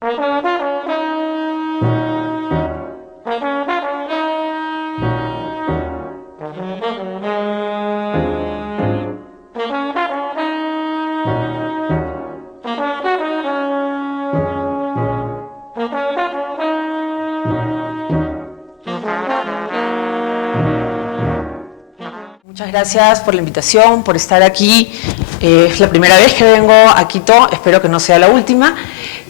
Muchas gracias por la invitación, por estar aquí. Es la primera vez que vengo a Quito, espero que no sea la última.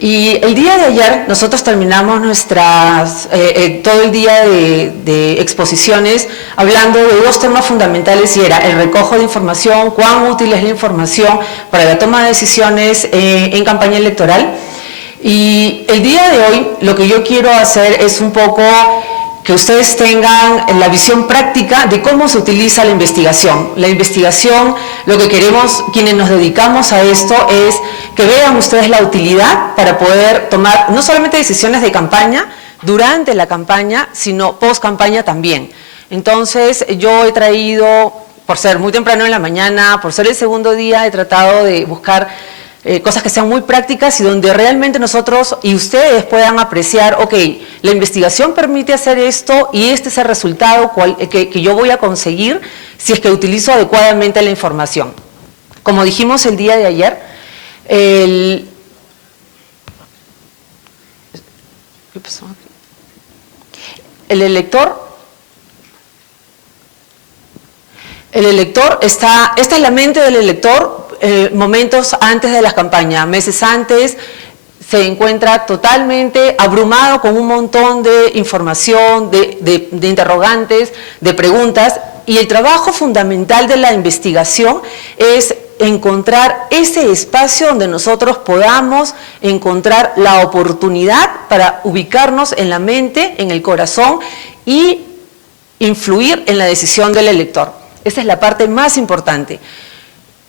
Y el día de ayer nosotros terminamos todo el día de exposiciones hablando de dos temas fundamentales, y era el recojo de información, cuán útil es la información para la toma de decisiones en campaña electoral. Y el día de hoy lo que yo quiero hacer es un poco que ustedes tengan la visión práctica de cómo se utiliza la investigación. La investigación, lo que queremos, quienes nos dedicamos a esto, es que vean ustedes la utilidad para poder tomar no solamente decisiones de campaña, durante la campaña, sino post campaña también. Entonces, yo he traído, por ser muy temprano en la mañana, por ser el segundo día, he tratado de buscar cosas que sean muy prácticas y donde realmente nosotros y ustedes puedan apreciar, ok, la investigación permite hacer esto y este es el resultado que yo voy a conseguir si es que utilizo adecuadamente la información. Como dijimos el día de ayer, ¿qué pasó aquí? El elector esta es la mente del elector momentos antes de las campañas, meses antes, se encuentra totalmente abrumado con un montón de información, de interrogantes, de preguntas, y el trabajo fundamental de la investigación es encontrar ese espacio donde nosotros podamos encontrar la oportunidad para ubicarnos en la mente, en el corazón y influir en la decisión del elector. Esa es la parte más importante.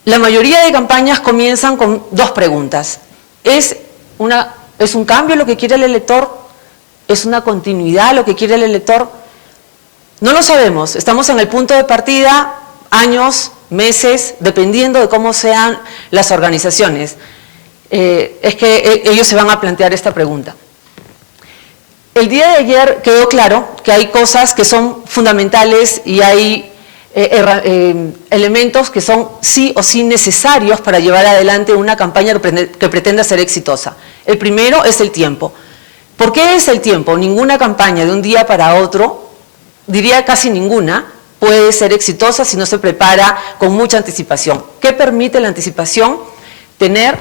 La mayoría de campañas comienzan con dos preguntas. ¿Es un cambio lo que quiere el elector? ¿Es una continuidad lo que quiere el elector? No lo sabemos. Estamos en el punto de partida, años, meses, dependiendo de cómo sean las organizaciones. Es que ellos se van a plantear esta pregunta. El día de ayer quedó claro que hay cosas que son fundamentales y hay elementos que son sí o sí necesarios para llevar adelante una campaña que pretenda ser exitosa. El primero es el tiempo. ¿Por qué es el tiempo? Ninguna campaña de un día para otro, diría casi ninguna, puede ser exitosa si no se prepara con mucha anticipación. ¿Qué permite la anticipación? Tener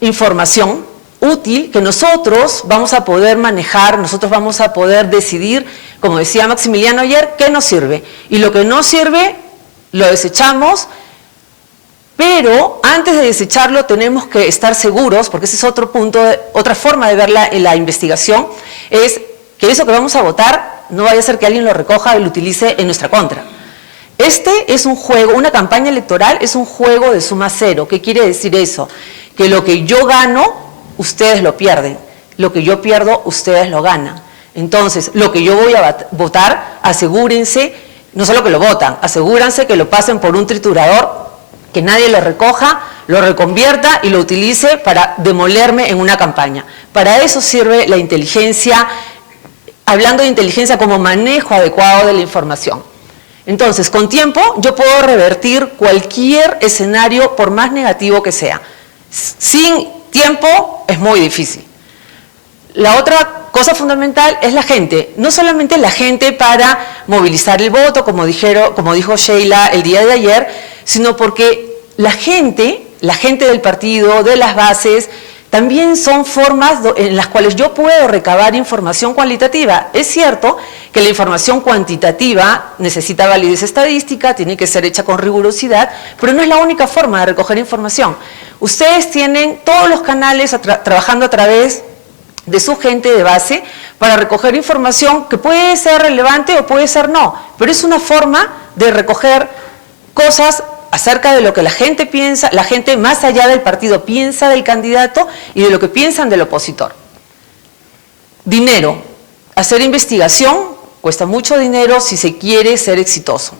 información útil que nosotros vamos a poder manejar, nosotros vamos a poder decidir, como decía Maximiliano ayer, qué nos sirve. Y lo que no sirve, lo desechamos, pero antes de desecharlo tenemos que estar seguros, porque ese es otro punto, otra forma de ver la investigación, es que eso que vamos a votar no vaya a ser que alguien lo recoja y lo utilice en nuestra contra. Este es un juego, una campaña electoral es un juego de suma cero. ¿Qué quiere decir eso? Que lo que yo gano, ustedes lo pierden, lo que yo pierdo, ustedes lo ganan. Entonces, lo que yo voy a votar, asegúrense, no solo que lo votan, asegúrense que lo pasen por un triturador, que nadie lo recoja, lo reconvierta y lo utilice para demolerme en una campaña. Para eso sirve la inteligencia, hablando de inteligencia como manejo adecuado de la información. Entonces, con tiempo yo puedo revertir cualquier escenario por más negativo que sea. Sin tiempo es muy difícil. La otra cosa fundamental es la gente, no solamente la gente para movilizar el voto, como dijo Sheila el día de ayer, sino porque la gente del partido, de las bases, también son formas en las cuales yo puedo recabar información cualitativa. Es cierto que la información cuantitativa necesita validez estadística, tiene que ser hecha con rigurosidad, pero no es la única forma de recoger información. Ustedes tienen todos los canales trabajando a través de su gente de base para recoger información que puede ser relevante o puede ser no, pero es una forma de recoger cosas acerca de lo que la gente piensa, la gente más allá del partido piensa del candidato y de lo que piensan del opositor. Dinero. Hacer investigación cuesta mucho dinero si se quiere ser exitoso.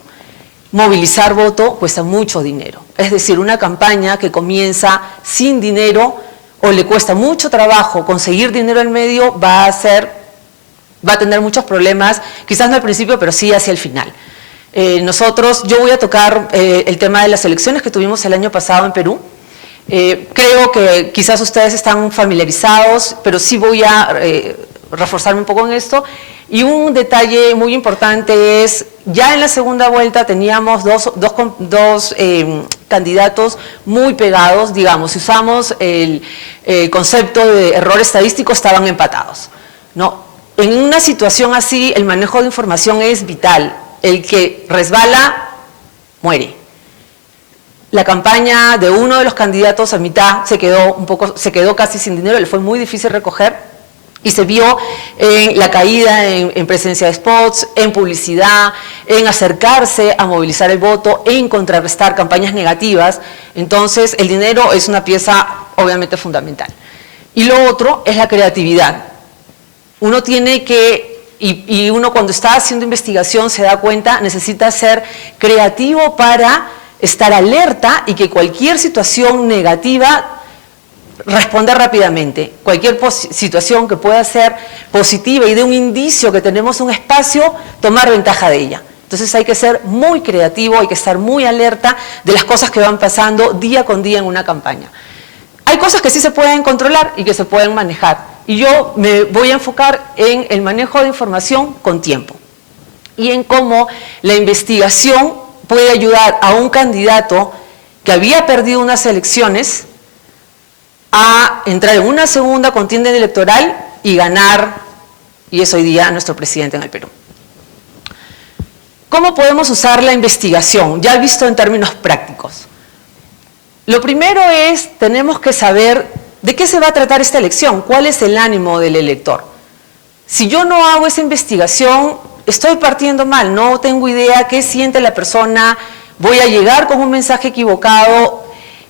Movilizar voto cuesta mucho dinero. Es decir, una campaña que comienza sin dinero o le cuesta mucho trabajo conseguir dinero al medio, va a tener muchos problemas, quizás no al principio, pero sí hacia el final. Yo voy a tocar el tema de las elecciones que tuvimos el año pasado en Perú. Creo que quizás ustedes están familiarizados, pero sí voy a reforzarme un poco en esto. Y un detalle muy importante es, ya en la segunda vuelta teníamos dos candidatos muy pegados, digamos, si usamos el concepto de error estadístico, estaban empatados, ¿no? En una situación así, el manejo de información es vital. El que resbala, muere. La campaña de uno de los candidatos a mitad se quedó casi sin dinero, le fue muy difícil recoger. Y se vio en la caída en presencia de spots, en publicidad, en acercarse a movilizar el voto, en contrarrestar campañas negativas. Entonces, el dinero es una pieza obviamente fundamental. Y lo otro es la creatividad. Uno tiene que, y uno cuando está haciendo investigación se da cuenta, necesita ser creativo para estar alerta y que cualquier situación negativa responder rápidamente. Cualquier situación que pueda ser positiva y de un indicio que tenemos un espacio, tomar ventaja de ella. Entonces hay que ser muy creativo, hay que estar muy alerta de las cosas que van pasando día con día en una campaña. Hay cosas que sí se pueden controlar y que se pueden manejar. Y yo me voy a enfocar en el manejo de información con tiempo y en cómo la investigación puede ayudar a un candidato que había perdido unas elecciones a entrar en una segunda contienda electoral y ganar, y es hoy día nuestro presidente en el Perú. ¿Cómo podemos usar la investigación? Ya visto en términos prácticos. Lo primero es, tenemos que saber de qué se va a tratar esta elección, cuál es el ánimo del elector. Si yo no hago esa investigación, estoy partiendo mal, no tengo idea qué siente la persona, voy a llegar con un mensaje equivocado.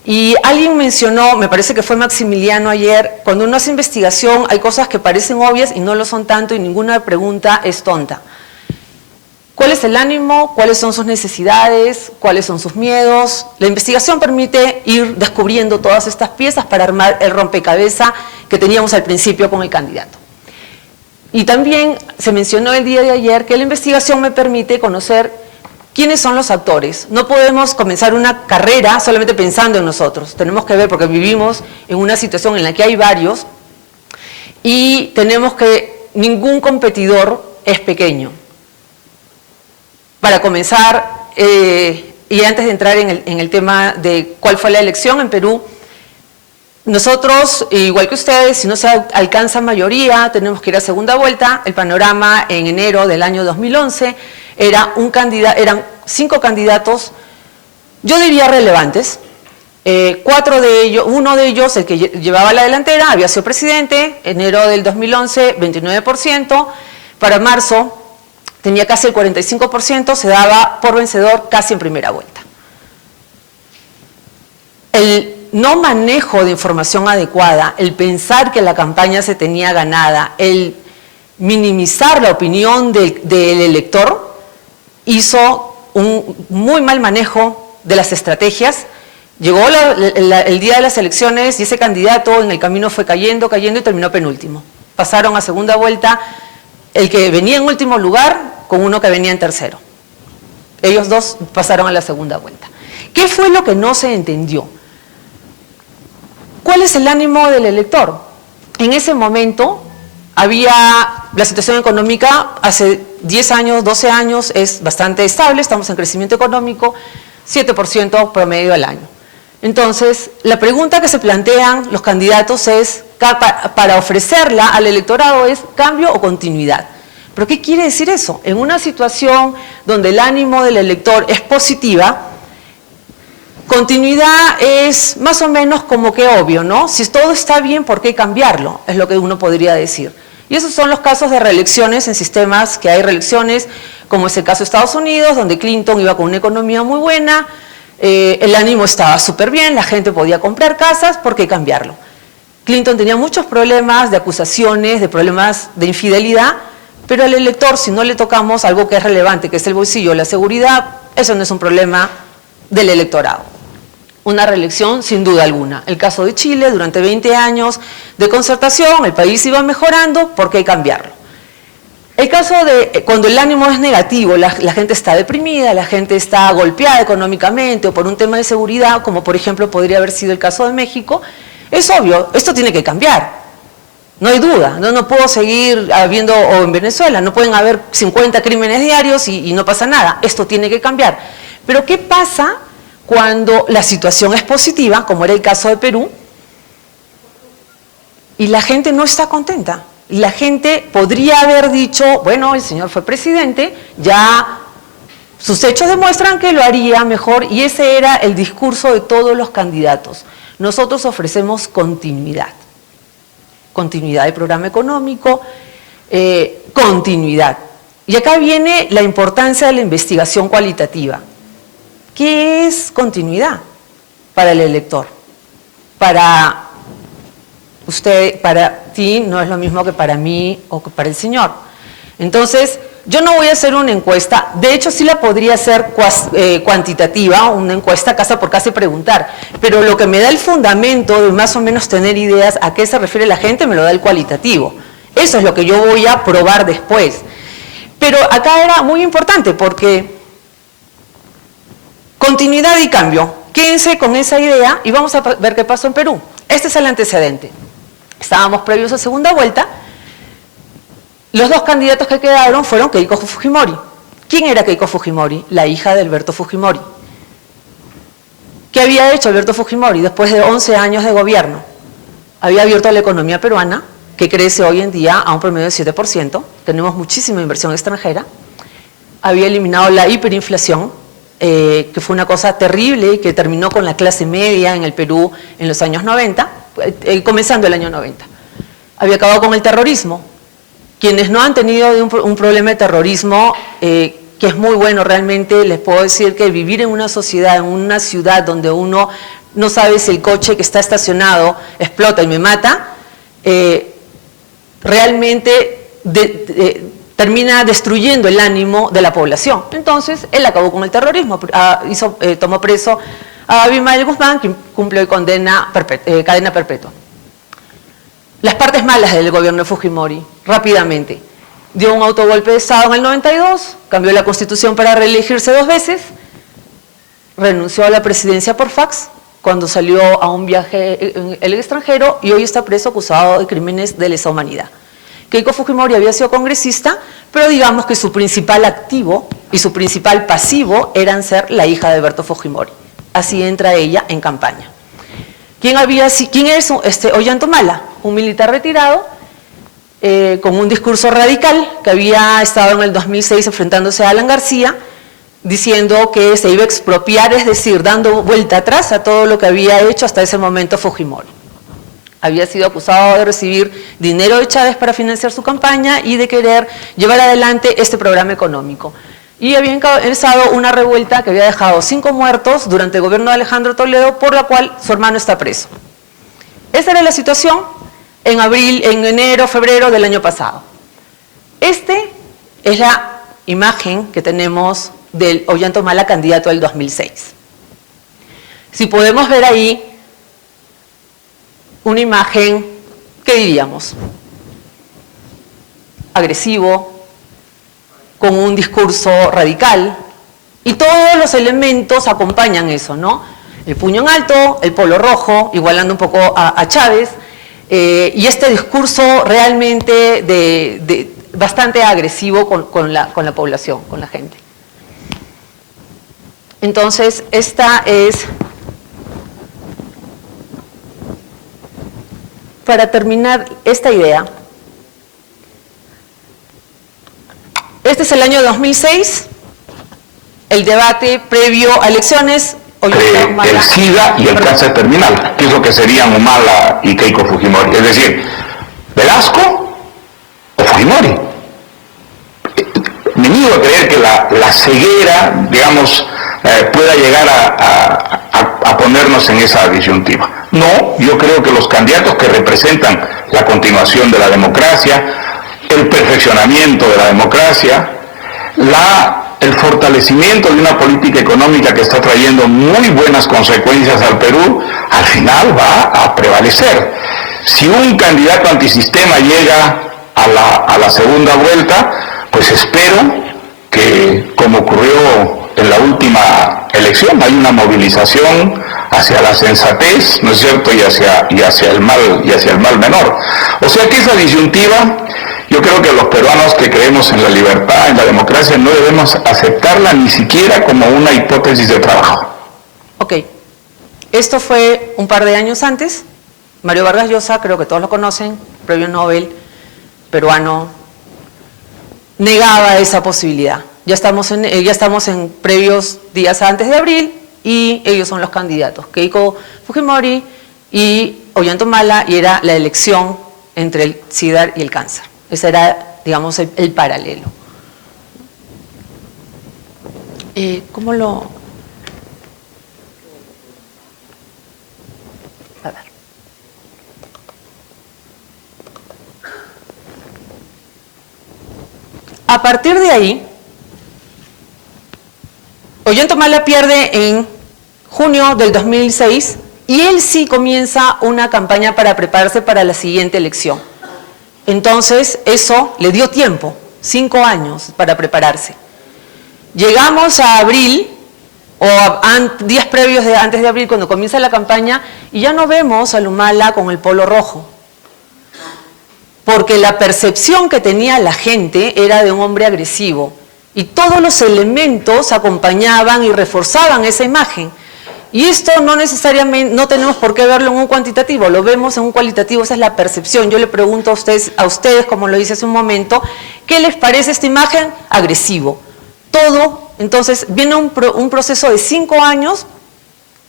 Y alguien mencionó, me parece que fue Maximiliano ayer, cuando uno hace investigación hay cosas que parecen obvias y no lo son tanto y ninguna pregunta es tonta. ¿Cuál es el ánimo? ¿Cuáles son sus necesidades? ¿Cuáles son sus miedos? La investigación permite ir descubriendo todas estas piezas para armar el rompecabezas que teníamos al principio con el candidato. Y también se mencionó el día de ayer que la investigación me permite conocer ¿quiénes son los actores? No podemos comenzar una carrera solamente pensando en nosotros. Tenemos que ver, porque vivimos en una situación en la que hay varios y tenemos que ningún competidor es pequeño. Para comenzar, y antes de entrar en el tema de cuál fue la elección en Perú, nosotros, igual que ustedes, si no se alcanza mayoría, tenemos que ir a segunda vuelta. El panorama en enero del año 2011 eran 5 candidatos, yo diría relevantes, 4 de ellos, uno de ellos, el que llevaba la delantera, había sido presidente, enero del 2011, 29%, para marzo tenía casi el 45%, se daba por vencedor casi en primera vuelta. El no manejo de información adecuada, el pensar que la campaña se tenía ganada, el minimizar la opinión del elector, hizo un muy mal manejo de las estrategias. Llegó el día de las elecciones y ese candidato en el camino fue cayendo y terminó penúltimo. Pasaron a segunda vuelta el que venía en último lugar con uno que venía en tercero. Ellos dos pasaron a la segunda vuelta. ¿Qué fue lo que no se entendió? ¿Cuál es el ánimo del elector? En ese momento la situación económica hace 10 años, 12 años es bastante estable, estamos en crecimiento económico, 7% promedio al año. Entonces, la pregunta que se plantean los candidatos es, para ofrecerla al electorado, es cambio o continuidad. ¿Pero qué quiere decir eso? En una situación donde el ánimo del elector es positiva, continuidad es más o menos como que obvio, ¿no? Si todo está bien, ¿por qué cambiarlo? Es lo que uno podría decir. Y esos son los casos de reelecciones en sistemas que hay reelecciones, como es el caso de Estados Unidos, donde Clinton iba con una economía muy buena, el ánimo estaba súper bien, la gente podía comprar casas, ¿por qué cambiarlo? Clinton tenía muchos problemas de acusaciones, de problemas de infidelidad, pero al elector, si no le tocamos algo que es relevante, que es el bolsillo, la seguridad, eso no es un problema del electorado. una reelección sin duda alguna. El caso de Chile, durante 20 años de concertación, el país iba mejorando, ¿por qué cambiarlo? El caso de cuando el ánimo es negativo, la gente está deprimida, la gente está golpeada económicamente o por un tema de seguridad, como por ejemplo podría haber sido el caso de México, es obvio, esto tiene que cambiar. No hay duda, no puedo seguir habiendo, o en Venezuela, no pueden haber 50 crímenes diarios y no pasa nada, esto tiene que cambiar. Pero ¿qué pasa cuando la situación es positiva, como era el caso de Perú, y la gente no está contenta? La gente podría haber dicho, bueno, el señor fue presidente, ya sus hechos demuestran que lo haría mejor, y ese era el discurso de todos los candidatos. Nosotros ofrecemos continuidad del programa económico, continuidad. Y acá viene la importancia de la investigación cualitativa. ¿Qué es continuidad para el elector? Para usted, para ti, no es lo mismo que para mí o que para el señor. Entonces, yo no voy a hacer una encuesta, de hecho sí la podría hacer cuantitativa, una encuesta casa por casa y preguntar, pero lo que me da el fundamento de más o menos tener ideas a qué se refiere la gente me lo da el cualitativo. Eso es lo que yo voy a probar después. Pero acá era muy importante porque continuidad y cambio. Quédense con esa idea y vamos a ver qué pasó en Perú. Este es el antecedente. Estábamos previos a segunda vuelta. Los dos candidatos que quedaron fueron Keiko Fujimori. ¿Quién era Keiko Fujimori? La hija de Alberto Fujimori. ¿Qué había hecho Alberto Fujimori después de 11 años de gobierno? Había abierto la economía peruana, que crece hoy en día a un promedio de 7%. Tenemos muchísima inversión extranjera. Había eliminado la hiperinflación, que fue una cosa terrible y que terminó con la clase media en el Perú en los años 90, comenzando el año 90. Había acabado con el terrorismo. Quienes no han tenido un problema de terrorismo, que es muy bueno realmente, les puedo decir que vivir en una sociedad, en una ciudad donde uno no sabe si el coche que está estacionado explota y me mata, realmente termina destruyendo el ánimo de la población. Entonces, él acabó con el terrorismo, tomó preso a Abimael Guzmán, que cumplió cadena perpetua. Las partes malas del gobierno de Fujimori, rápidamente. Dio un autogolpe de Estado en el 92, cambió la Constitución para reelegirse 2 veces, renunció a la presidencia por fax cuando salió a un viaje en el extranjero y hoy está preso acusado de crímenes de lesa humanidad. Keiko Fujimori había sido congresista, pero digamos que su principal activo y su principal pasivo eran ser la hija de Alberto Fujimori. Así entra ella en campaña. ¿Quién es Ollantaytamala? Un militar retirado con un discurso radical que había estado en el 2006 enfrentándose a Alan García, diciendo que se iba a expropiar, es decir, dando vuelta atrás a todo lo que había hecho hasta ese momento Fujimori. Había sido acusado de recibir dinero de Chávez para financiar su campaña y de querer llevar adelante este programa económico. Y había encabezado una revuelta que había dejado 5 muertos durante el gobierno de Alejandro Toledo, por la cual su hermano está preso. Esa era la situación en enero, febrero del año pasado. Este es la imagen que tenemos del Ollantaytamala candidato del 2006. Si podemos ver ahí una imagen, ¿qué diríamos? Agresivo, con un discurso radical, y todos los elementos acompañan eso, ¿no? El puño en alto, el polo rojo, igualando un poco a Chávez, y este discurso realmente bastante agresivo con la población, con la gente. Entonces, esta es, para terminar esta idea, este es el año 2006, el debate previo a elecciones. El SIDA y el cáncer terminal, que es lo que serían Humala y Keiko Fujimori. Es decir, Velasco o Fujimori. Me niego a creer que la ceguera, digamos, pueda llegar a ponernos en esa disyuntiva. No, yo creo que los candidatos que representan la continuación de la democracia, el perfeccionamiento de la democracia, la el fortalecimiento de una política económica que está trayendo muy buenas consecuencias al Perú, al final va a prevalecer. Si un candidato antisistema llega a la segunda vuelta, pues espero que, como ocurrió en la última elección, hay una movilización hacia la sensatez, ¿no es cierto?, y hacia el mal menor. O sea que esa disyuntiva, yo creo que los peruanos que creemos en la libertad, en la democracia, no debemos aceptarla ni siquiera como una hipótesis de trabajo. Ok, esto fue un par de años antes. Mario Vargas Llosa, creo que todos lo conocen, premio Nobel peruano, negaba esa posibilidad. Ya estamos en previos días antes de abril y ellos son los candidatos, Keiko Fujimori y Ollanta-Humala, y era la elección entre el SIDA y el cáncer. Ese era, digamos, el paralelo. ¿Cómo lo...? A ver. A partir de ahí, Ollanta-Humala pierde en junio del 2006 y él sí comienza una campaña para prepararse para la siguiente elección. Entonces, eso le dio tiempo, 5 años para prepararse. Llegamos a abril, o días previos antes de abril, cuando comienza la campaña, y ya no vemos a Humala con el polo rojo. Porque la percepción que tenía la gente era de un hombre agresivo. Y todos los elementos acompañaban y reforzaban esa imagen. Y esto no necesariamente, no tenemos por qué verlo en un cuantitativo, lo vemos en un cualitativo, esa es la percepción. Yo le pregunto a ustedes, como lo hice hace un momento, ¿qué les parece esta imagen? Agresivo. Todo, entonces, viene un proceso de 5 años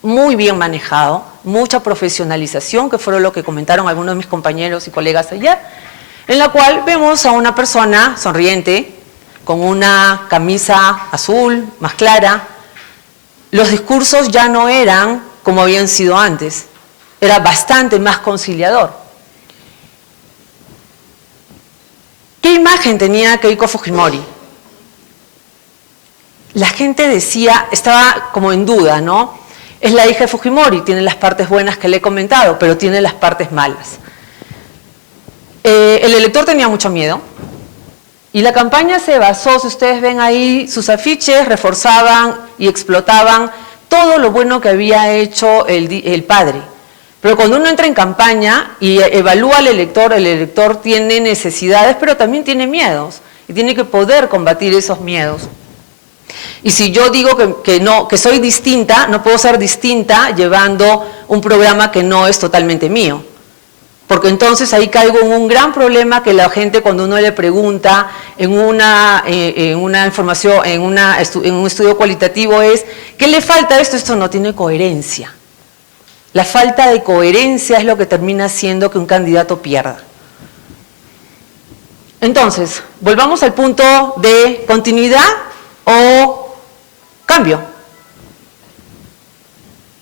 muy bien manejado, mucha profesionalización, que fue lo que comentaron algunos de mis compañeros y colegas ayer, en la cual vemos a una persona sonriente, con una camisa azul, más clara. Los discursos ya no eran como habían sido antes, era bastante más conciliador. ¿Qué imagen tenía Keiko Fujimori? La gente decía, estaba como en duda, ¿no? Es la hija de Fujimori, tiene las partes buenas que le he comentado, pero tiene las partes malas. El elector tenía mucho miedo. Y la campaña se basó, si ustedes ven ahí, sus afiches reforzaban y explotaban todo lo bueno que había hecho el padre. Pero cuando uno entra en campaña y evalúa al elector, el elector tiene necesidades, pero también tiene miedos. Y tiene que poder combatir esos miedos. Y si yo digo que soy distinta, no puedo ser distinta llevando un programa que no es totalmente mío. Porque entonces ahí caigo en un gran problema que la gente, cuando uno le pregunta en una información, en un estudio cualitativo, es ¿qué le falta a esto? Esto no tiene coherencia. La falta de coherencia es lo que termina haciendo que un candidato pierda. Entonces, volvamos al punto de continuidad o cambio.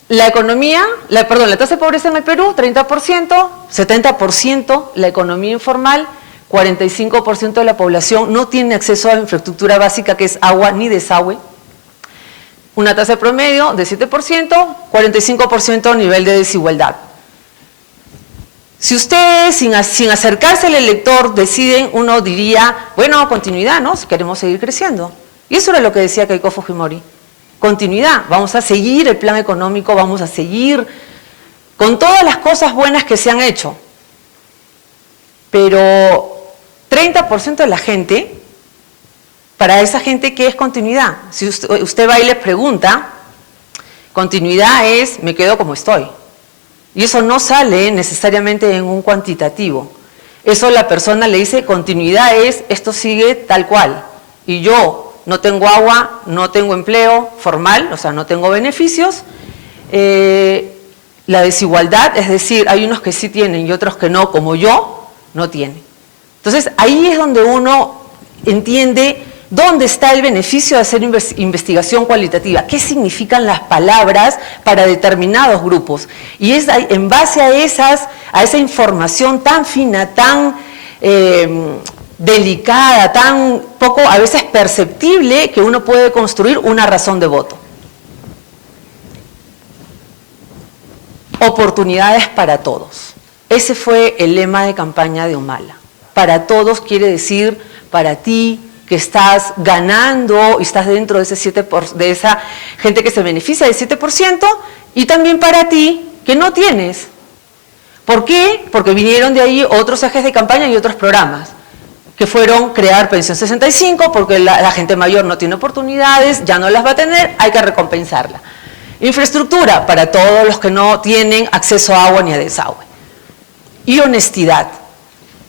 La economía, la tasa de pobreza en el Perú, 30%, 70%, la economía informal, 45% de la población no tiene acceso a la infraestructura básica que es agua ni desagüe. Una tasa de promedio de 7%, 45% nivel de desigualdad. Si ustedes, sin acercarse al elector, deciden, uno diría, bueno, continuidad, ¿no? Si queremos seguir creciendo. Y eso era lo que decía Keiko Fujimori. Continuidad, vamos a seguir el plan económico, vamos a seguir con todas las cosas buenas que se han hecho. Pero 30% de la gente, para esa gente, ¿qué es continuidad? Si usted va y les pregunta, continuidad es, me quedo como estoy. Y eso no sale necesariamente en un cuantitativo. Eso la persona le dice, continuidad es, esto sigue tal cual. Y yo no tengo agua, no tengo empleo formal, o sea, no tengo beneficios. La desigualdad, es decir, hay unos que sí tienen y otros que no, como yo, no tienen. Entonces, ahí es donde uno entiende dónde está el beneficio de hacer investigación cualitativa, qué significan las palabras para determinados grupos. Y es en base a esa información tan fina, tan delicada, tan poco a veces perceptible, que uno puede construir una razón de voto. Oportunidades para todos. Ese fue el lema de campaña de Humala. Para todos quiere decir para ti que estás ganando y estás dentro de, de esa gente que se beneficia del 7%, y también para ti que no tienes. ¿Por qué? Porque vinieron de ahí otros ejes de campaña y otros programas, que fueron crear pensión 65, porque la gente mayor no tiene oportunidades, ya no las va a tener, hay que recompensarla. Infraestructura para todos los que no tienen acceso a agua ni a desagüe. Y honestidad,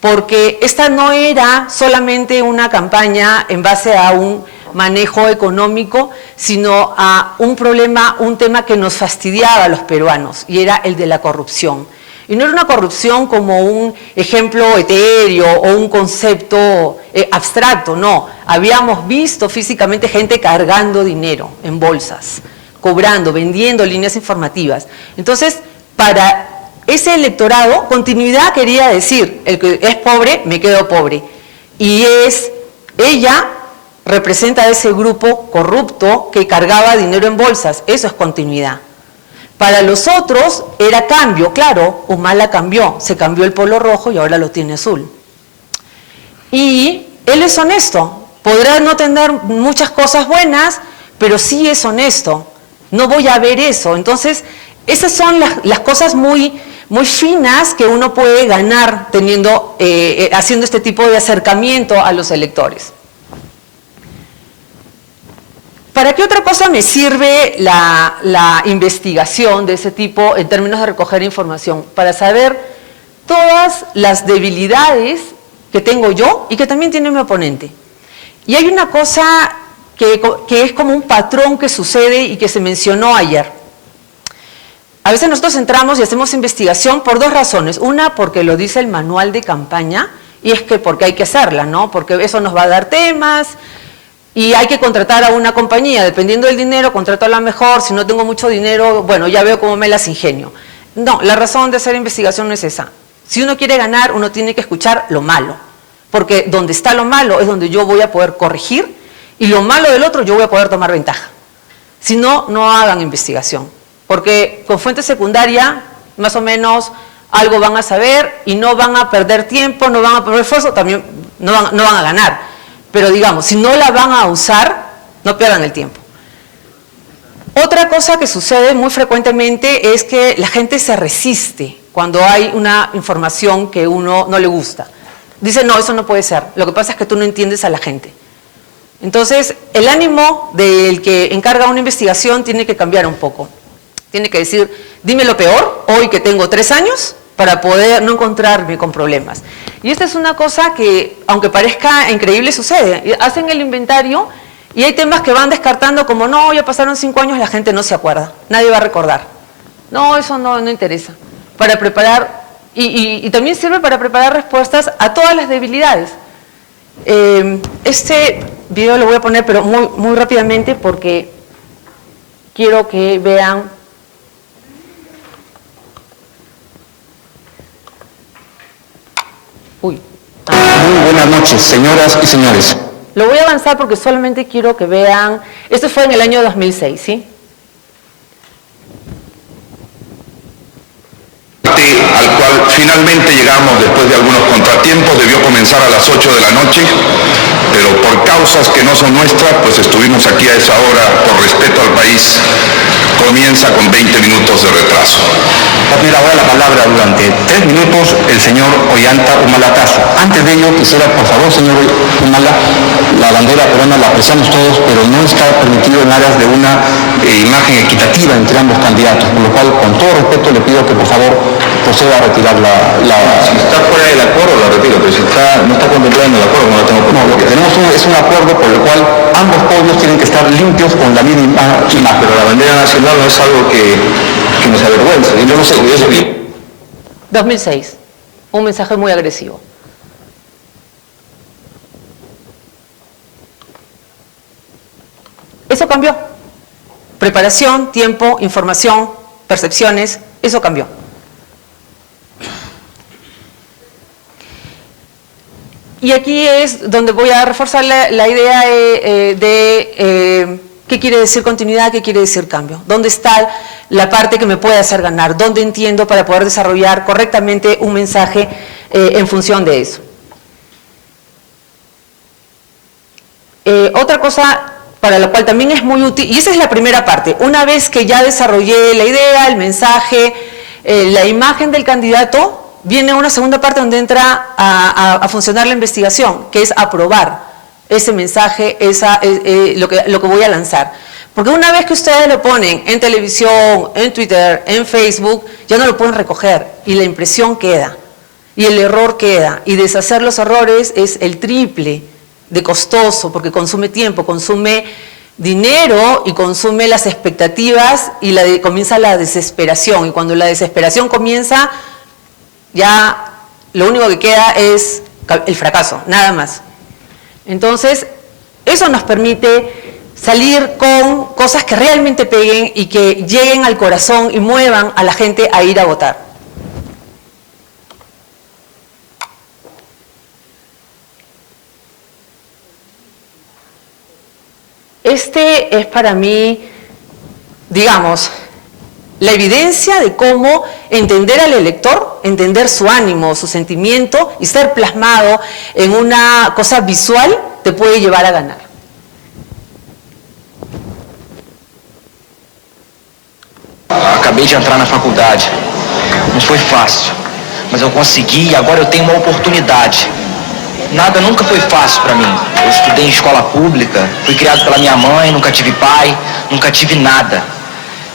porque esta no era solamente una campaña en base a un manejo económico, sino a un problema, un tema que nos fastidiaba a los peruanos, y era el de la corrupción. Y no era una corrupción como un ejemplo etéreo o un concepto abstracto, no. Habíamos visto físicamente gente cargando dinero en bolsas, cobrando, vendiendo líneas informativas. Entonces, para ese electorado, continuidad quería decir, el que es pobre, me quedo pobre. Y ella representa a ese grupo corrupto que cargaba dinero en bolsas, eso es continuidad. Para los otros era cambio, claro, Humala cambió, se cambió el polo rojo y ahora lo tiene azul. Y él es honesto, podrá no tener muchas cosas buenas, pero sí es honesto, no voy a ver eso. Entonces, esas son las cosas muy finas que uno puede ganar teniendo, haciendo este tipo de acercamiento a los electores. ¿Para qué otra cosa me sirve la investigación de ese tipo en términos de recoger información? Para saber todas las debilidades que tengo yo y que también tiene mi oponente. Y hay una cosa que es como un patrón que sucede y que se mencionó ayer. A veces nosotros entramos y hacemos investigación por dos razones. Una, porque lo dice el manual de campaña, y es que porque hay que hacerla, ¿no? Porque eso nos va a dar temas, y hay que contratar a una compañía, dependiendo del dinero, contrato a la mejor, si no tengo mucho dinero, bueno, ya veo cómo me las ingenio. No, la razón de hacer investigación no es esa. Si uno quiere ganar, uno tiene que escuchar lo malo, porque donde está lo malo es donde yo voy a poder corregir, y lo malo del otro yo voy a poder tomar ventaja. Si no, no hagan investigación, porque con fuente secundaria, más o menos, algo van a saber, y no van a perder tiempo, no van a perder esfuerzo, también no van a ganar. Pero digamos, si no la van a usar, no pierdan el tiempo. Otra cosa que sucede muy frecuentemente es que la gente se resiste cuando hay una información que uno no le gusta. Dice, no, eso no puede ser. Lo que pasa es que tú no entiendes a la gente. Entonces, el ánimo del que encarga una investigación tiene que cambiar un poco. Tiene que decir, dime lo peor, hoy que tengo 3 años, para poder no encontrarme con problemas. Y esta es una cosa que, aunque parezca increíble, sucede. Hacen el inventario y hay temas que van descartando como, no, ya pasaron 5 años, la gente no se acuerda, nadie va a recordar. No, eso no interesa. Para preparar, y también sirve para preparar respuestas a todas las debilidades. Este video lo voy a poner, pero muy rápidamente, porque quiero que vean. Muy buenas noches, señoras y señores. Lo voy a avanzar porque solamente quiero que vean. Esto fue en el año 2006, ¿sí? Al cual finalmente llegamos después de algunos contratiempos, debió comenzar a las 8 de la noche, pero por causas que no son nuestras, pues estuvimos aquí a esa hora por respeto al país. Comienza con 20 minutos de retraso. Va a tener ahora la palabra durante 3 minutos el señor Ollanta Humalatazo. Antes de ello, quisiera, por favor, señor Humala, la bandera peruana la apreciamos todos, pero no está permitido en aras de una imagen equitativa entre ambos candidatos, por lo cual, con todo respeto, le pido que, por favor, proceda a retirar Si está fuera del acuerdo, la retiro, pero si no está contemplado en el acuerdo, no la tengo por No, lo que tenemos es un acuerdo por el cual ambos podios tienen que estar limpios con la misma imagen. Pero la bandera nacional no es algo que nos avergüenza. Yo no sé, 2006, un mensaje muy agresivo. Eso cambió. Preparación, tiempo, información, percepciones, eso cambió. Y aquí es donde voy a reforzar la idea de qué quiere decir continuidad, qué quiere decir cambio. ¿Dónde está la parte que me puede hacer ganar? ¿Dónde entiendo para poder desarrollar correctamente un mensaje en función de eso? Otra cosa para la cual también es muy útil, y esa es la primera parte, una vez que ya desarrollé la idea, el mensaje, la imagen del candidato, viene una segunda parte donde entra a funcionar la investigación, que es aprobar ese mensaje, lo que voy a lanzar. Porque una vez que ustedes lo ponen en televisión, en Twitter, en Facebook, ya no lo pueden recoger y la impresión queda, y el error queda, y deshacer los errores es el triple de costoso, porque consume tiempo, consume dinero y consume las expectativas y comienza la desesperación. Y cuando la desesperación comienza, ya lo único que queda es el fracaso, nada más. Entonces, eso nos permite salir con cosas que realmente peguen y que lleguen al corazón y muevan a la gente a ir a votar. Este es para mí, digamos, la evidencia de cómo entender al elector, entender su ánimo, su sentimiento y ser plasmado en una cosa visual te puede llevar a ganar. Acabei de entrar na faculdade. Não foi fácil, mas eu consegui e agora eu tenho uma oportunidade. Nada nunca foi fácil para mim. Eu estudei em escola pública, fui criado pela minha mãe, nunca tive pai, nunca tive nada.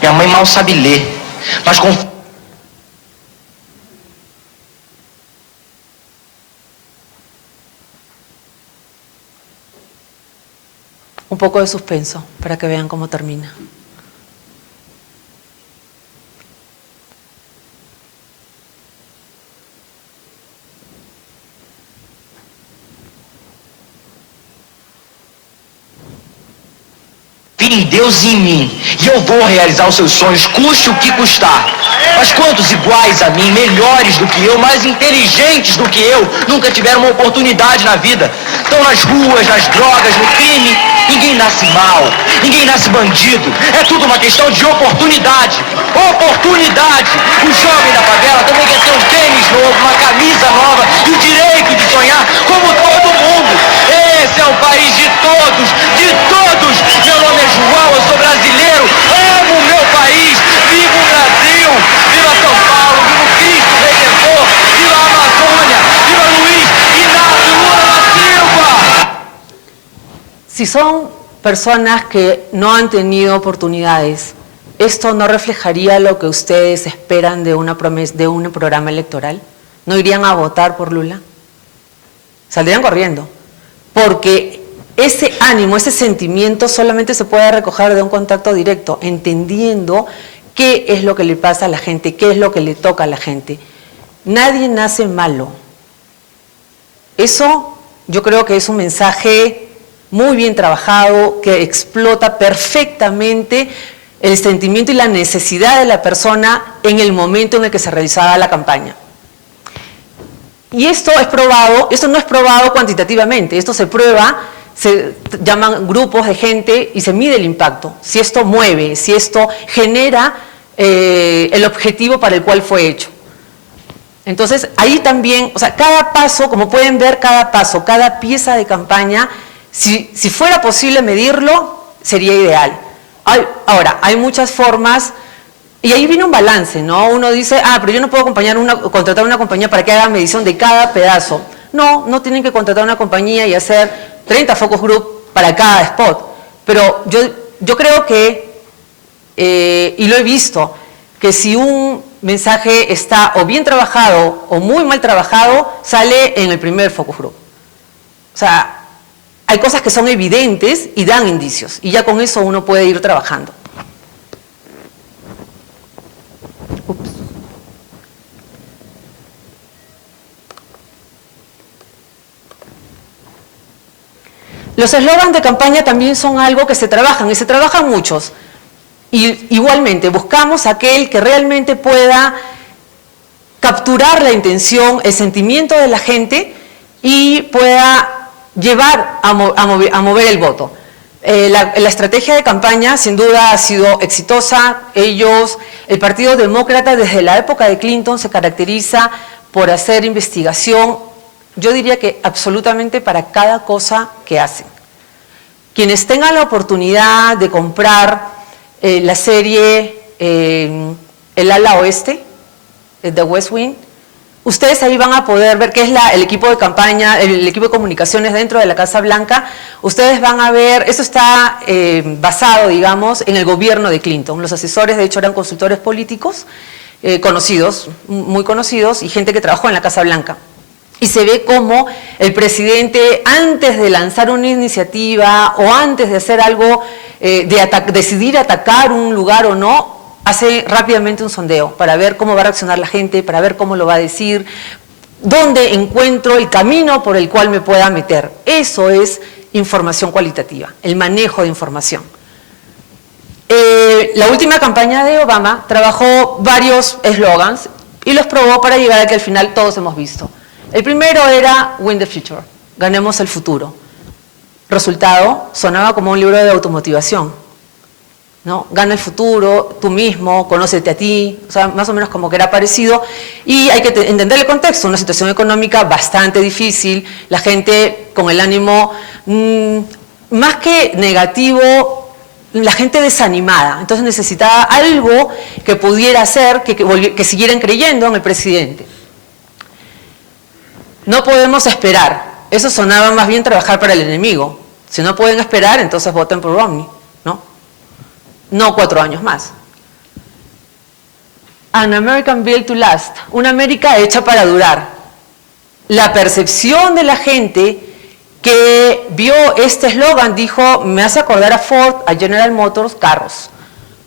Minha mãe mal sabe ler, mas com... Un poco de suspenso para que vean cómo termina. Em Deus e em mim, e eu vou realizar os seus sonhos, custe o que custar. Mas quantos iguais a mim, melhores do que eu, mais inteligentes do que eu, nunca tiveram uma oportunidade na vida? Estão nas ruas, nas drogas, no crime. Ninguém nasce mal, ninguém nasce bandido. É tudo uma questão de oportunidade. Oportunidade! O jovem da favela também quer ter um tênis novo, uma camisa nova e o direito de sonhar como todo mundo. Esse é um país de todos, de todos. Meu nome é João, eu sou brasileiro, amo o meu país, vivo o Brasil, viva São Paulo, viva o Cristo Redentor, viva a Amazônia, viva Luiz Inácio Lula da Silva. Si son personas que no han tenido oportunidades, ¿esto no reflejaría lo que ustedes esperan de una promesa, de un programa electoral? ¿No irían a votar por Lula? Saldrían corriendo, porque ese ánimo, ese sentimiento solamente se puede recoger de un contacto directo, entendiendo qué es lo que le pasa a la gente, qué es lo que le toca a la gente. Nadie nace malo. Eso yo creo que es un mensaje muy bien trabajado, que explota perfectamente el sentimiento y la necesidad de la persona en el momento en el que se realizaba la campaña. Y esto es probado, esto no es probado cuantitativamente, esto se prueba, se llaman grupos de gente y se mide el impacto, si esto mueve, si esto genera el objetivo para el cual fue hecho. Entonces, ahí también, o sea, cada paso, como pueden ver, cada paso, cada pieza de campaña, si fuera posible medirlo, sería ideal. Ahora, hay muchas formas, y ahí viene un balance, ¿no? Uno dice, pero yo no puedo contratar una compañía para que haga medición de cada pedazo. No, no tienen que contratar una compañía y hacer 30 focus group para cada spot. Pero yo creo que, y lo he visto, que si un mensaje está o bien trabajado o muy mal trabajado, sale en el primer focus group. O sea, hay cosas que son evidentes y dan indicios, y ya con eso uno puede ir trabajando. Ups. Los eslogans de campaña también son algo que se trabajan, y se trabajan muchos. Y igualmente buscamos aquel que realmente pueda capturar la intención, el sentimiento de la gente, y pueda llevar a mover el voto. La estrategia de campaña sin duda ha sido exitosa. El Partido Demócrata desde la época de Clinton se caracteriza por hacer investigación, yo diría que absolutamente para cada cosa que hacen. Quienes tengan la oportunidad de comprar la serie El ala oeste, The West Wing, ustedes ahí van a poder ver qué es el equipo de campaña, el equipo de comunicaciones dentro de la Casa Blanca. Ustedes van a ver, eso está basado, digamos, en el gobierno de Clinton. Los asesores, de hecho, eran consultores políticos conocidos, muy conocidos, y gente que trabajó en la Casa Blanca. Y se ve cómo el presidente, antes de lanzar una iniciativa o antes de hacer algo, decidir atacar un lugar o no, hace rápidamente un sondeo para ver cómo va a reaccionar la gente, para ver cómo lo va a decir, dónde encuentro el camino por el cual me pueda meter. Eso es información cualitativa, el manejo de información. La última campaña de Obama trabajó varios eslogans y los probó para llegar a que al final todos hemos visto. El primero era Win the Future, ganemos el futuro. Resultado, sonaba como un libro de automotivación, ¿no? Gana el futuro, tú mismo, conócete a ti, o sea, más o menos como que era parecido. Y hay que entender el contexto, una situación económica bastante difícil, la gente con el ánimo más que negativo, la gente desanimada. Entonces necesitaba algo que pudiera hacer que siguieran creyendo en el presidente. No podemos esperar, eso sonaba más bien trabajar para el enemigo. Si no pueden esperar, entonces voten por Romney, ¿no? No 4 años más. An American Built to Last, una América hecha para durar. La percepción de la gente que vio este eslogan dijo, me hace acordar a Ford, a General Motors, carros.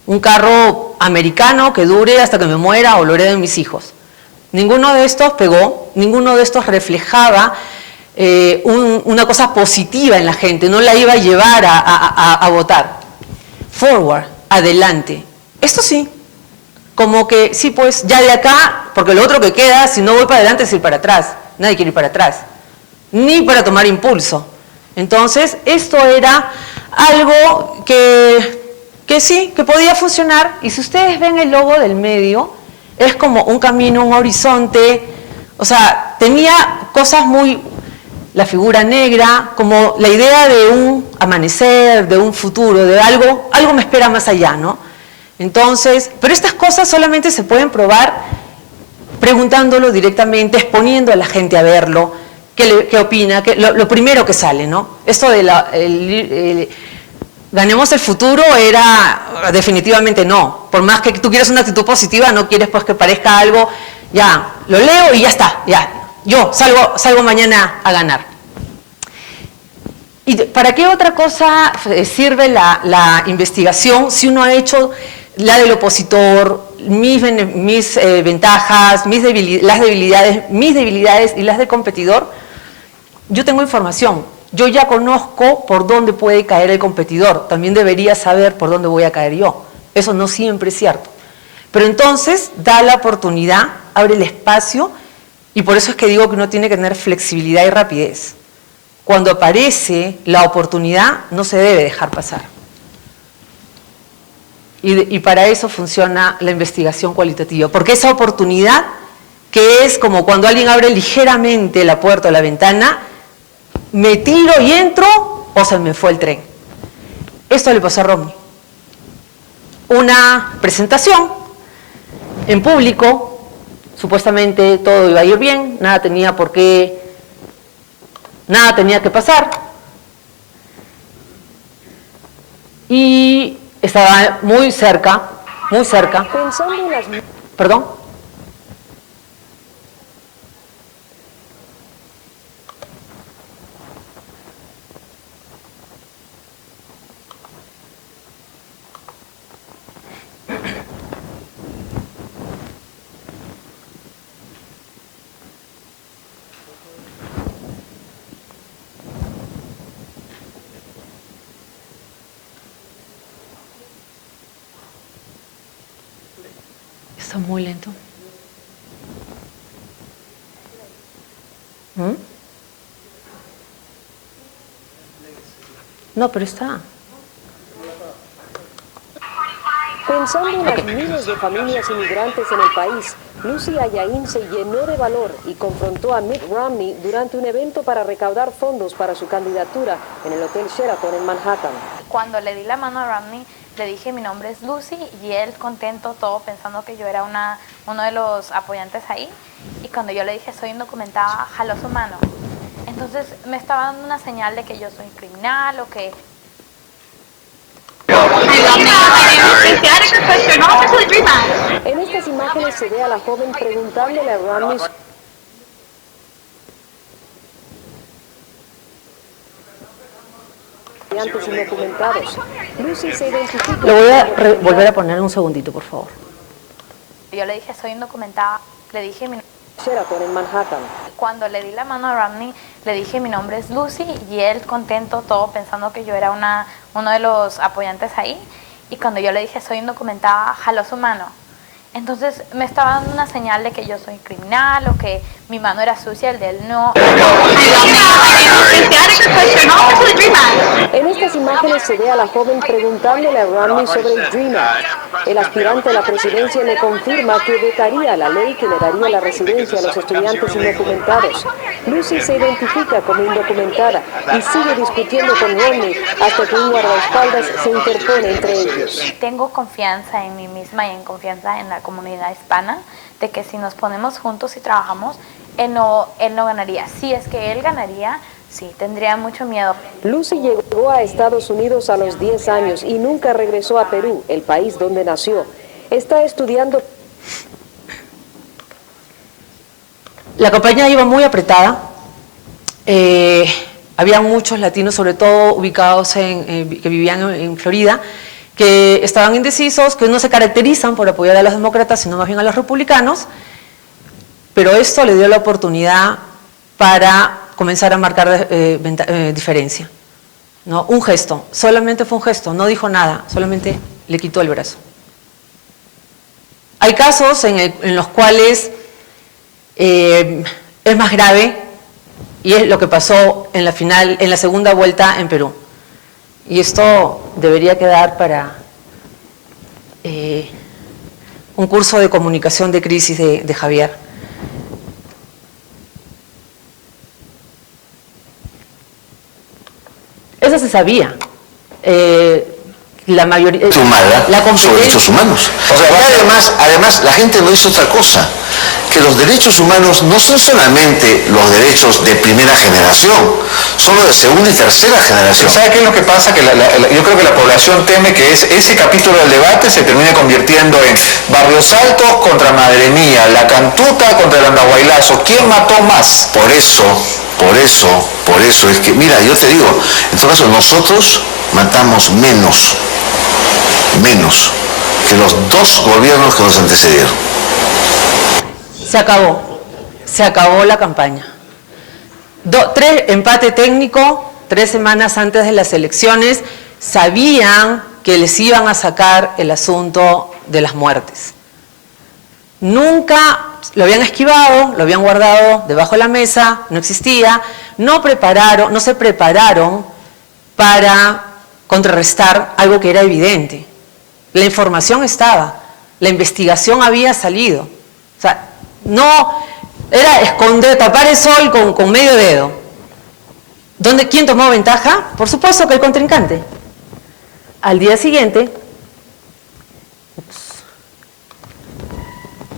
Un carro americano que dure hasta que me muera o lo hereden mis hijos. Ninguno de estos pegó, ninguno de estos reflejaba una cosa positiva en la gente, no la iba a llevar a votar. Forward, adelante. Esto sí, como que sí, pues ya de acá, porque lo otro que queda, si no voy para adelante es ir para atrás. Nadie quiere ir para atrás, ni para tomar impulso. Entonces, esto era algo que sí, que podía funcionar. Y si ustedes ven el logo del medio, es como un camino, un horizonte, o sea, tenía cosas muy, la figura negra, como la idea de un amanecer, de un futuro, de algo me espera más allá, ¿no? Entonces, pero estas cosas solamente se pueden probar preguntándolo directamente, exponiendo a la gente a verlo, qué opina, lo primero que sale, ¿no? Esto de ganemos el futuro era definitivamente no. Por más que tú quieras una actitud positiva, no quieres pues que parezca algo, ya, lo leo y ya está, ya, yo salgo mañana a ganar. ¿Y para qué otra cosa sirve la investigación si uno ha hecho la del opositor, mis ventajas, las debilidades, mis debilidades y las del competidor? Yo tengo información. Yo ya conozco por dónde puede caer el competidor, también debería saber por dónde voy a caer yo. Eso no siempre es cierto. Pero entonces da la oportunidad, abre el espacio, y por eso es que digo que uno tiene que tener flexibilidad y rapidez. Cuando aparece la oportunidad, no se debe dejar pasar. Y para eso funciona la investigación cualitativa, porque esa oportunidad, que es como cuando alguien abre ligeramente la puerta o la ventana, me tiro y entro o se me fue el tren. Esto le pasó a Romney. Una presentación en público, supuestamente todo iba a ir bien, nada tenía que pasar. Y estaba muy cerca. ¿Perdón? Está muy lento. No, pero está. Pensando en las miles de familias inmigrantes en el país, Lucy Ayain se llenó de valor y confrontó a Mitt Romney durante un evento para recaudar fondos para su candidatura en el Hotel Sheraton en Manhattan. Cuando le di la mano a Romney, le dije mi nombre es Lucy y él contento, todo pensando que yo era uno de los apoyantes ahí. Y cuando yo le dije soy indocumentada, jaló su mano. Entonces me estaba dando una señal de que yo soy criminal o que... En estas imágenes se ve a la joven preguntándole a Romney estudiantes indocumentados. Lucy se identifica... Lo voy a volver a poner un segundito, por favor. Yo le dije soy indocumentada, le dije mi Sheraton en Manhattan. Cuando le di la mano a Romney, le dije mi nombre es Lucy y él contento, todo pensando que yo era uno de los apoyantes ahí. Y cuando yo le dije soy indocumentada, jaló su mano. Entonces me estaba dando una señal de que yo soy criminal o que mi mano era sucia, el de él no. En estas imágenes se ve a la joven preguntándole a Romney sobre el Dream Act. El aspirante a la presidencia le confirma que vetaría la ley que le daría la residencia a los estudiantes indocumentados. Lucy se identifica como indocumentada y sigue discutiendo con Romney hasta que un guardaespaldas se interpone entre ellos. Tengo confianza en mí misma y en confianza en la comunidad hispana de que si nos ponemos juntos y trabajamos, él no ganaría. Si es que él ganaría, sí, tendría mucho miedo. Lucy llegó a Estados Unidos a los 10 años y nunca regresó a Perú, el país donde nació. Está estudiando... La campaña iba muy apretada. Había muchos latinos, sobre todo ubicados que vivían en Florida, que estaban indecisos, que no se caracterizan por apoyar a los demócratas, sino más bien a los republicanos, pero esto le dio la oportunidad para comenzar a marcar diferencia, ¿no? Un gesto, solamente fue un gesto, no dijo nada, solamente le quitó el brazo. Hay casos en los cuales es más grave, y es lo que pasó en la segunda vuelta en Perú. Y esto debería quedar para un curso de comunicación de crisis de Javier. Eso se sabía. La mayoría... sobre derechos humanos. O sea, y además la gente no dice otra cosa, que los derechos humanos no son solamente los derechos de primera generación, son los de segunda y tercera generación. ¿Sabe qué es lo que pasa? Que yo creo que la población teme que ese capítulo del debate se termine convirtiendo en Barrios Altos contra Madre Mía, la Cantuta contra el Andahuaylazo. ¿Quién mató más? Por eso es que, mira, yo te digo, en todo caso nosotros matamos menos que los dos gobiernos que nos antecedieron. Se acabó la campaña. Empate técnico, 3 semanas antes de las elecciones, sabían que les iban a sacar el asunto de las muertes. Nunca lo habían esquivado, lo habían guardado debajo de la mesa, no existía, no se prepararon para contrarrestar algo que era evidente. La información estaba, la investigación había salido. O sea, no era esconder, tapar el sol con medio dedo. ¿Quién tomó ventaja? Por supuesto que el contrincante. Al día siguiente,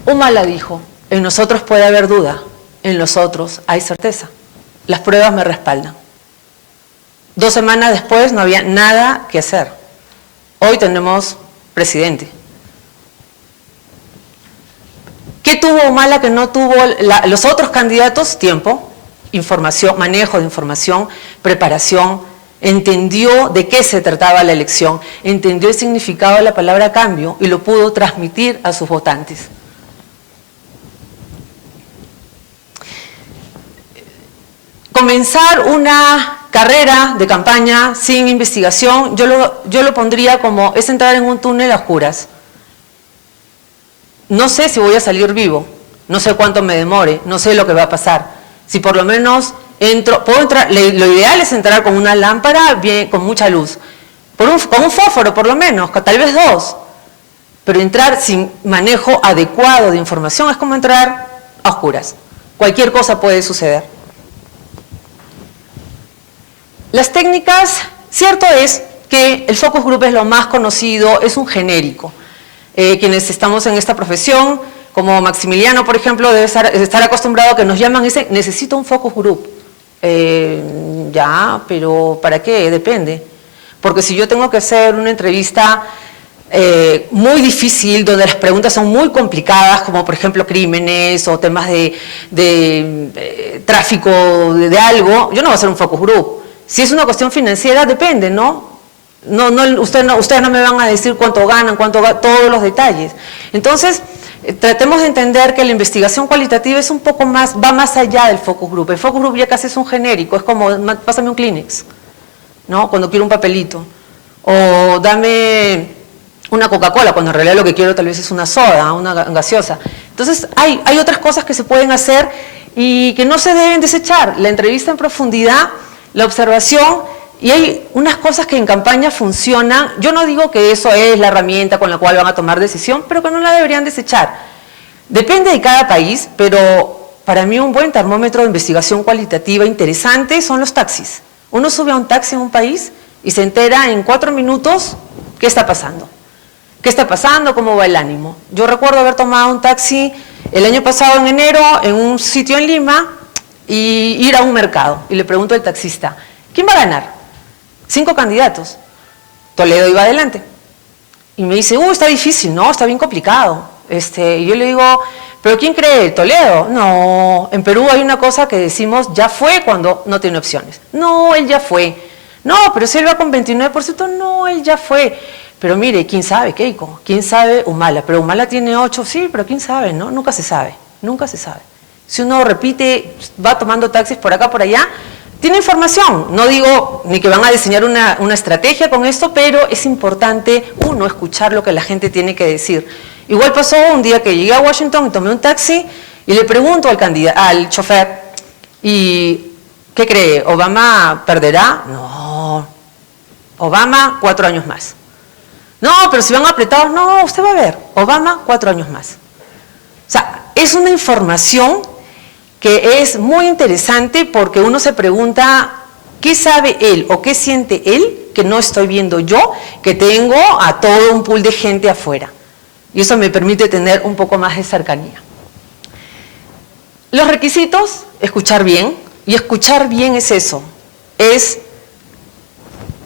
Humala dijo, en nosotros puede haber duda, en los otros hay certeza. Las pruebas me respaldan. 2 semanas después no había nada que hacer. Hoy tenemos presidente. ¿Qué tuvo Humala que no tuvo los otros candidatos? Tiempo, información, manejo de información, preparación, entendió de qué se trataba la elección, entendió el significado de la palabra cambio y lo pudo transmitir a sus votantes. Comenzar una carrera de campaña sin investigación, yo lo pondría como, es entrar en un túnel a oscuras. No sé si voy a salir vivo, no sé cuánto me demore, no sé lo que va a pasar. Si por lo menos puedo entrar, lo ideal es entrar con una lámpara con mucha luz, con un fósforo por lo menos, tal vez 2, pero entrar sin manejo adecuado de información es como entrar a oscuras. Cualquier cosa puede suceder. Las técnicas, cierto es que el focus group es lo más conocido, es un genérico. Quienes estamos en esta profesión, como Maximiliano, por ejemplo, debe estar acostumbrado a que nos llaman y dicen, necesito un focus group. Ya, pero ¿para qué? Depende. Porque si yo tengo que hacer una entrevista muy difícil, donde las preguntas son muy complicadas, como por ejemplo crímenes o temas de tráfico de algo, yo no voy a hacer un focus group. Si es una cuestión financiera, depende, ¿no? Ustedes no me van a decir cuánto ganan, todos los detalles. Entonces, tratemos de entender que la investigación cualitativa es un poco más, va más allá del focus group. El focus group ya casi es un genérico, es como, pásame un Kleenex, ¿no? Cuando quiero un papelito. O dame una Coca-Cola, cuando en realidad lo que quiero tal vez es una soda, una gaseosa. Entonces, hay otras cosas que se pueden hacer y que no se deben desechar. La entrevista en profundidad, la observación, y hay unas cosas que en campaña funcionan. Yo no digo que eso es la herramienta con la cual van a tomar decisión, pero que no la deberían desechar. Depende de cada país, pero para mí un buen termómetro de investigación cualitativa interesante son los taxis. Uno sube a un taxi en un país y se entera en 4 minutos qué está pasando. ¿Qué está pasando? ¿Cómo va el ánimo? Yo recuerdo haber tomado un taxi el año pasado en enero en un sitio en Lima y ir a un mercado. Y le pregunto al taxista, ¿quién va a ganar? 5 candidatos. Toledo iba adelante. Y me dice, está difícil, no, está bien complicado. Y yo le digo, ¿pero quién cree? ¿Toledo? No, en Perú hay una cosa que decimos, ya fue cuando no tiene opciones. No, él ya fue. No, pero si él va con 29%, no, él ya fue. Pero mire, ¿quién sabe, Keiko? ¿Quién sabe Humala? Pero Humala tiene 8, sí, pero ¿quién sabe, no? Nunca se sabe, nunca se sabe. Si uno repite, va tomando taxis por acá, por allá, tiene información. No digo ni que van a diseñar una estrategia con esto, pero es importante, uno, escuchar lo que la gente tiene que decir. Igual pasó un día que llegué a Washington y tomé un taxi y le pregunto al chofer, ¿y qué cree? ¿Obama perderá? No, Obama 4 años más. No, pero si van apretados, no, usted va a ver, Obama 4 años más. O sea, es una información que es muy interesante porque uno se pregunta, ¿qué sabe él o qué siente él que no estoy viendo yo, que tengo a todo un pool de gente afuera? Y eso me permite tener un poco más de cercanía. Los requisitos, escuchar bien, y escuchar bien es eso, es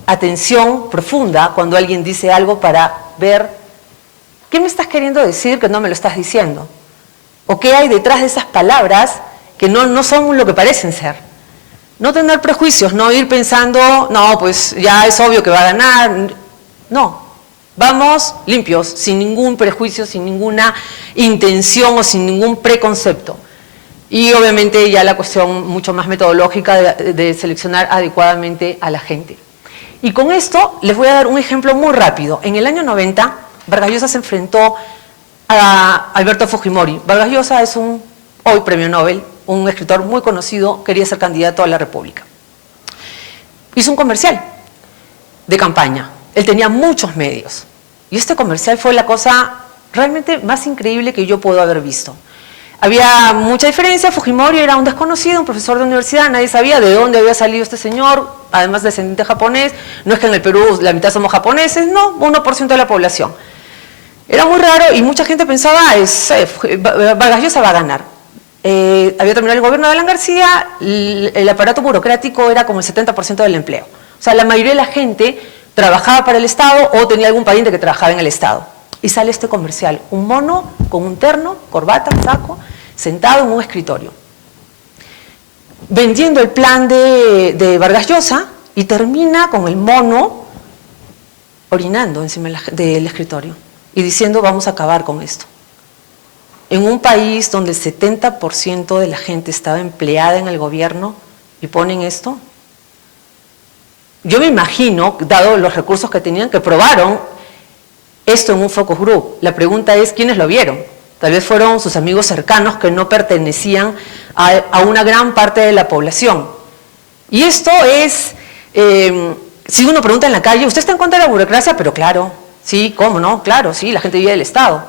atención profunda cuando alguien dice algo para ver qué me estás queriendo decir que no me lo estás diciendo, o qué hay detrás de esas palabras que no son lo que parecen ser. No tener prejuicios, no ir pensando, no, pues ya es obvio que va a ganar. No, vamos limpios, sin ningún prejuicio, sin ninguna intención o sin ningún preconcepto. Y obviamente ya la cuestión mucho más metodológica de seleccionar adecuadamente a la gente. Y con esto les voy a dar un ejemplo muy rápido. En el año 90, Vargas Llosa se enfrentó a Alberto Fujimori. Vargas Llosa es hoy premio Nobel, un escritor muy conocido, quería ser candidato a la República. Hizo un comercial de campaña. Él tenía muchos medios. Y este comercial fue la cosa realmente más increíble que yo puedo haber visto. Había mucha diferencia, Fujimori era un desconocido, un profesor de universidad, nadie sabía de dónde había salido este señor, además descendiente japonés, no es que en el Perú la mitad somos japoneses, no, 1% de la población. Era muy raro y mucha gente pensaba, Vargas Llosa va a ganar. Había terminado el gobierno de Alan García, el aparato burocrático era como el 70% del empleo. O sea, la mayoría de la gente trabajaba para el Estado o tenía algún pariente que trabajaba en el Estado. Y sale este comercial, un mono con un terno, corbata, saco, sentado en un escritorio, vendiendo el plan de Vargas Llosa y termina con el mono orinando encima del escritorio y diciendo vamos a acabar con esto. En un país donde el 70% de la gente estaba empleada en el gobierno y ponen esto. Yo me imagino, dado los recursos que tenían, que probaron esto en un focus group. La pregunta es, ¿quiénes lo vieron? Tal vez fueron sus amigos cercanos que no pertenecían a una gran parte de la población. Y esto es, si uno pregunta en la calle, ¿usted está en contra de la burocracia? Pero claro, sí, ¿cómo no? Claro, sí, la gente vive del Estado.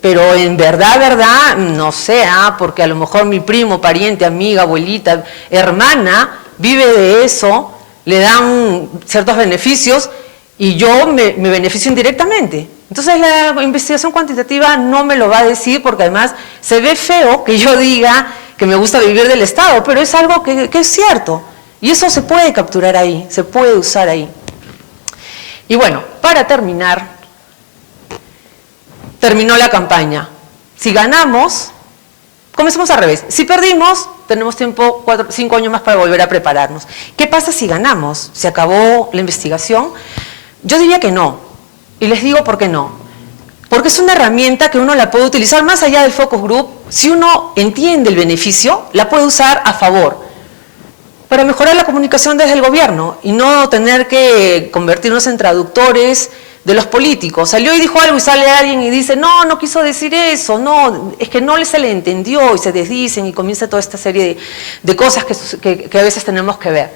Pero en verdad, no sé, porque a lo mejor mi primo, pariente, amiga, abuelita, hermana, vive de eso, le dan ciertos beneficios y yo me beneficio indirectamente. Entonces la investigación cuantitativa no me lo va a decir porque además se ve feo que yo diga que me gusta vivir del Estado, pero es algo que es cierto. Y eso se puede capturar ahí, se puede usar ahí. Y bueno, para terminar, terminó la campaña. Si ganamos, comencemos al revés. Si perdimos, tenemos tiempo, 5 años más para volver a prepararnos. ¿Qué pasa si ganamos? ¿Se acabó la investigación? Yo diría que no. Y les digo por qué no. Porque es una herramienta que uno la puede utilizar más allá del focus group. Si uno entiende el beneficio, la puede usar a favor. Para mejorar la comunicación desde el gobierno y no tener que convertirnos en traductores de los políticos. Salió y dijo algo y sale alguien y dice, no, no quiso decir eso, no, es que no se le entendió y se desdicen y comienza toda esta serie de cosas que a veces tenemos que ver.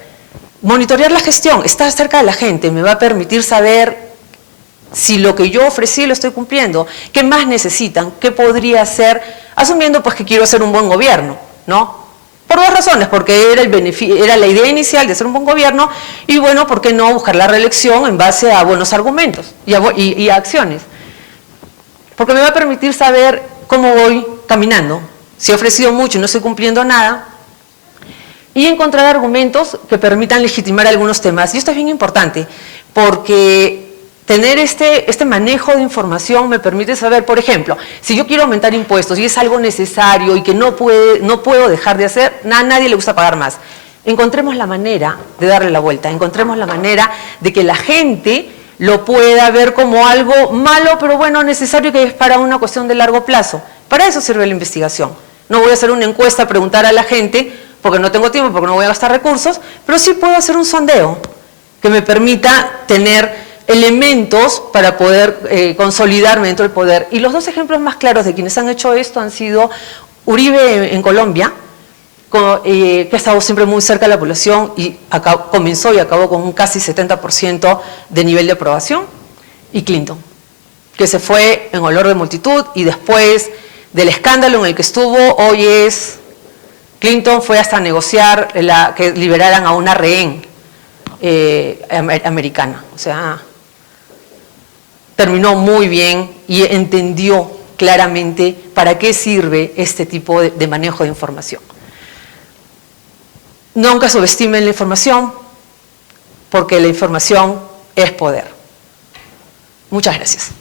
Monitorear la gestión, estar cerca de la gente, me va a permitir saber si lo que yo ofrecí lo estoy cumpliendo, qué más necesitan, qué podría hacer, asumiendo pues que quiero hacer un buen gobierno, ¿no? Por 2 razones, porque era la idea inicial de hacer un buen gobierno y bueno, ¿por qué no buscar la reelección en base a buenos argumentos y a acciones? Porque me va a permitir saber cómo voy caminando, si he ofrecido mucho y no estoy cumpliendo nada, y encontrar argumentos que permitan legitimar algunos temas. Y esto es bien importante, porque tener este manejo de información me permite saber, por ejemplo, si yo quiero aumentar impuestos y es algo necesario y que no puedo dejar de hacer, a nadie le gusta pagar más. Encontremos la manera de darle la vuelta, encontremos la manera de que la gente lo pueda ver como algo malo, pero bueno, necesario, que es para una cuestión de largo plazo. Para eso sirve la investigación. No voy a hacer una encuesta, preguntar a la gente, porque no tengo tiempo, porque no voy a gastar recursos, pero sí puedo hacer un sondeo que me permita tener elementos para poder consolidarme dentro del poder. Y los 2 ejemplos más claros de quienes han hecho esto han sido Uribe en Colombia, que ha estado siempre muy cerca de la población y comenzó y acabó con un casi 70% de nivel de aprobación, y Clinton, que se fue en olor de multitud y después del escándalo en el que estuvo, Clinton fue hasta negociar que liberaran a una rehén americana. O sea, terminó muy bien y entendió claramente para qué sirve este tipo de manejo de información. Nunca subestimen la información, porque la información es poder. Muchas gracias.